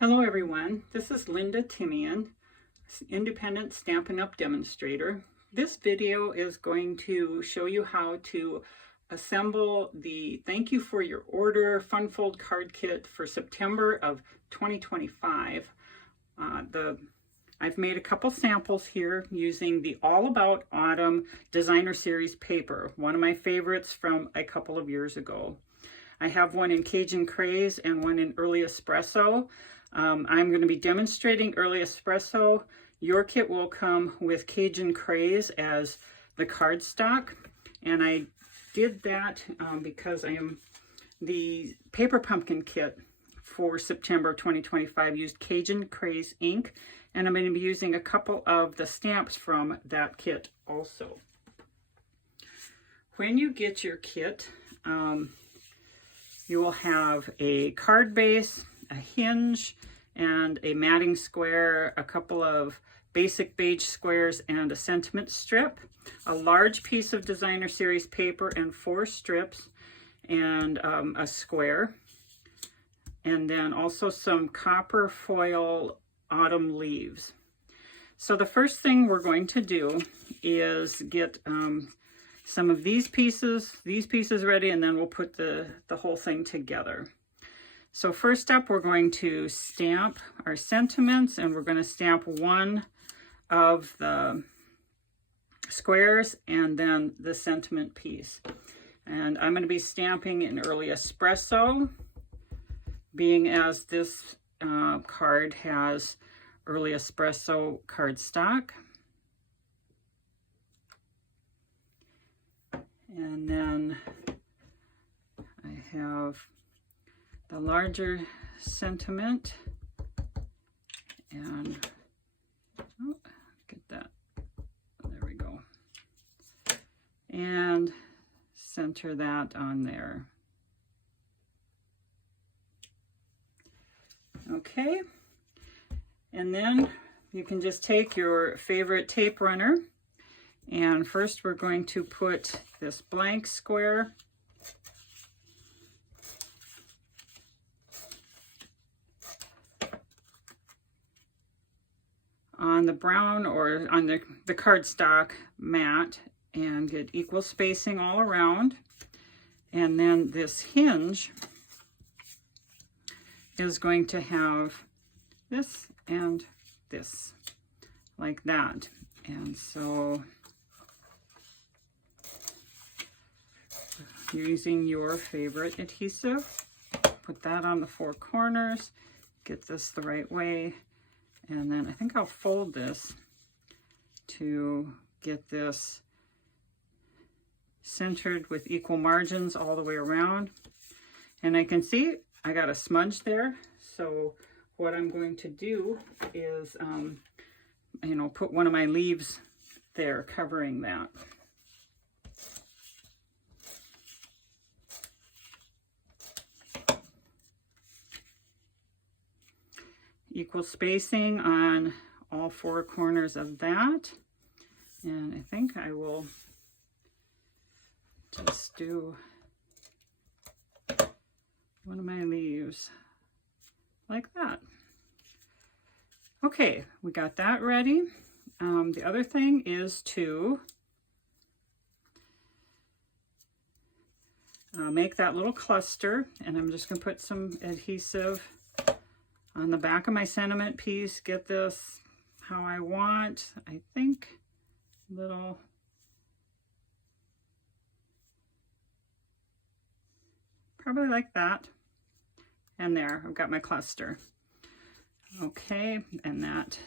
Hello everyone, this is Linda Timian, independent Stampin' Up! Demonstrator. This video is going to show you how to assemble the Thank You for Your Order Fun Fold card kit for September of 2025. I've made a couple samples here using the All About Autumn Designer Series paper, one of my favorites from a couple of years ago. I have one in Cajun Craze and one in Early Espresso. I'm going to be demonstrating Early Espresso. Your kit will come with Cajun Craze as the cardstock, and I did that because the Paper Pumpkin kit for September 2025 used Cajun Craze ink, and I'm going to be using a couple of the stamps from that kit also. When you get your kit, you will have a card base, a hinge, and a matting square, a couple of basic beige squares, and a sentiment strip, a large piece of Designer Series paper and 4 strips, and a square, and then also some copper foil autumn leaves. So the first thing we're going to do is get some of these pieces ready, and then we'll put the whole thing together. So first up, we're going to stamp our sentiments, and we're going to stamp one of the squares and then the sentiment piece. And I'm going to be stamping in Early Espresso, being as this card has Early Espresso cardstock. And then I have the larger sentiment, and get that, there we go, and center that on there. Okay, and then you can just take your favorite tape runner, and first we're going to put this blank square on the brown or on the cardstock mat and get equal spacing all around. And then this hinge is going to have this and this, like that. And so using your favorite adhesive, put that on the 4 corners, get this the right way. And then I think I'll fold this to get this centered with equal margins all the way around. And I can see I got a smudge there. So what I'm going to do is, put one of my leaves there covering that. Equal spacing on all 4 corners of that. And I think I will just do one of my leaves like that. Okay, we got that ready. The other thing is to make that little cluster, and I'm just going to put some adhesive on the back of my sentiment piece. Get this how I want. I think little, probably like that. And there, I've got my cluster. Okay, and that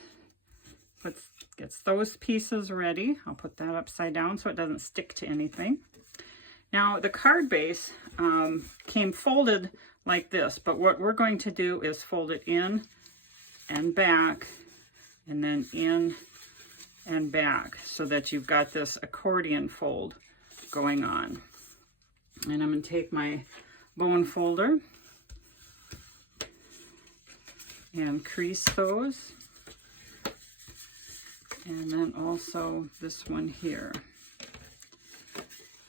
gets those pieces ready. I'll put that upside down so it doesn't stick to anything. Now the card base came folded like this, but what we're going to do is fold it in and back, and then in and back, so that you've got this accordion fold going on. And I'm going to take my bone folder and crease those, and then also this one here.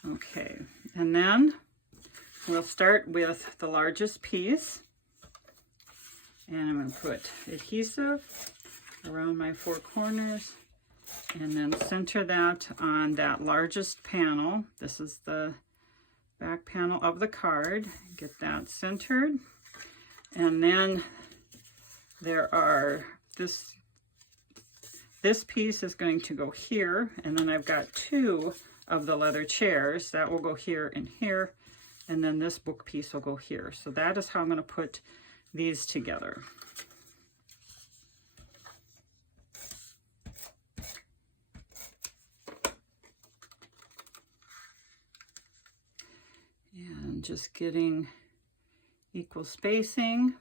Okay, and then we'll start with the largest piece, And I'm going to put adhesive around my 4 corners and then center that on that largest panel. This is the back panel of the card. Get that centered. And then there are this piece is going to go here, and then I've got 2 of the leather chairs that will go here and here, and then this book piece will go here. So that is how I'm going to put these together. And just getting equal spacing.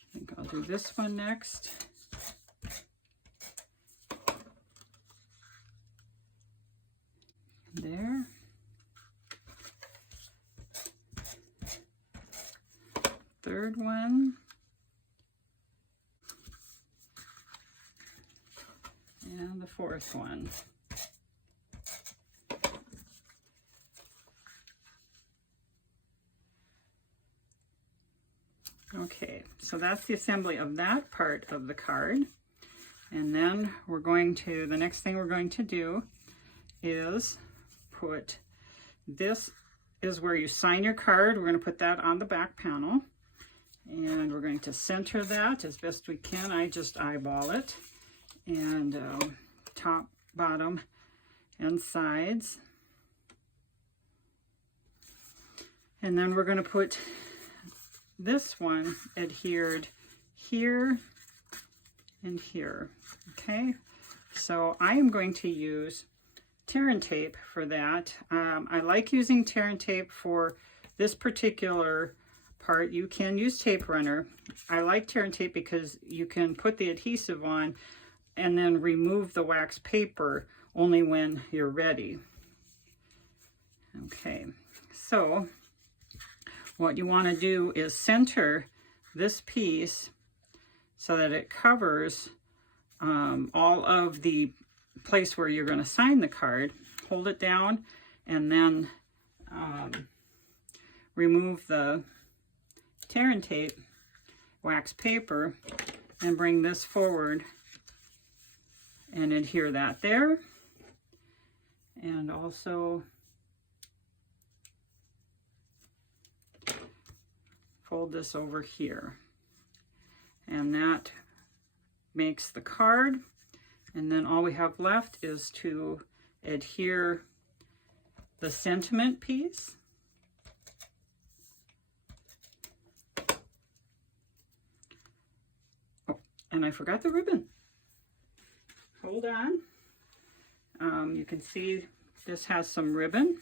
I think I'll do this one next. There. Third one. And the 4th one. Okay, so that's the assembly of that part of the card. And then the next thing we're going to do is put, this is where you sign your card. We're going to put that on the back panel. And we're going to center that as best we can. I just eyeball it. And top, bottom, and sides. And then we're going to put this one adhered here and here. Okay, so I am going to use tear and tape for that. I like using tear and tape for this particular part. You can use tape runner. I like tear and tape because you can put the adhesive on and then remove the wax paper only when you're ready. Okay, so what you want to do is center this piece so that it covers all of the place where you're going to sign the card. Hold it down and then remove the tear and tape wax paper and bring this forward and adhere that there. And also fold this over here, and that makes the card. And then all we have left is to adhere the sentiment piece. Oh, and I forgot the ribbon. Hold on. You can see this has some ribbon.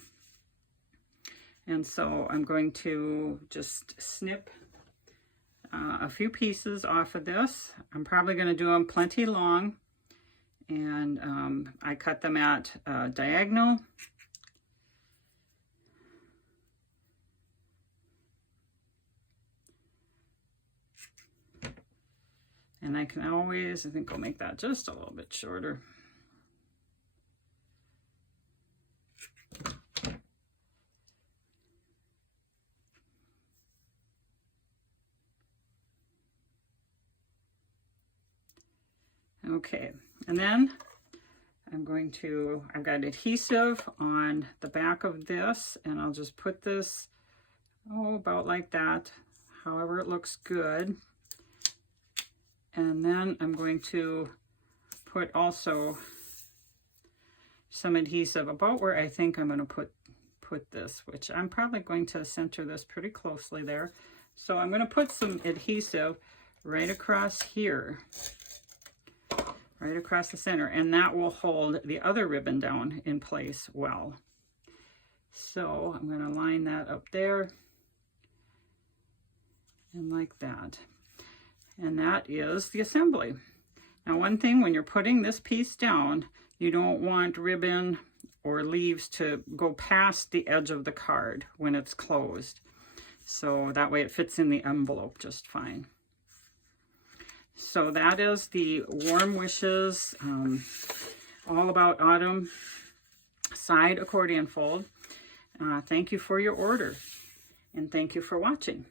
And so I'm going to just snip a few pieces off of this. I'm probably going to do them plenty long. And I cut them at diagonal. And I can always, I think I'll make that just a little bit shorter. Okay, and then I've got adhesive on the back of this, and I'll just put this, about like that, however it looks good. And then I'm going to put also some adhesive about where I think I'm going to put this, which I'm probably going to center this pretty closely there. So I'm going to put some adhesive right across here, right across the center, and that will hold the other ribbon down in place well. So I'm going to line that up there and like that. And that is the assembly. Now, one thing, when you're putting this piece down, you don't want ribbon or leaves to go past the edge of the card when it's closed. So that way it fits in the envelope just fine. So that is the Warm Wishes All About Autumn side accordion fold. Thank you for your order, and thank you for watching.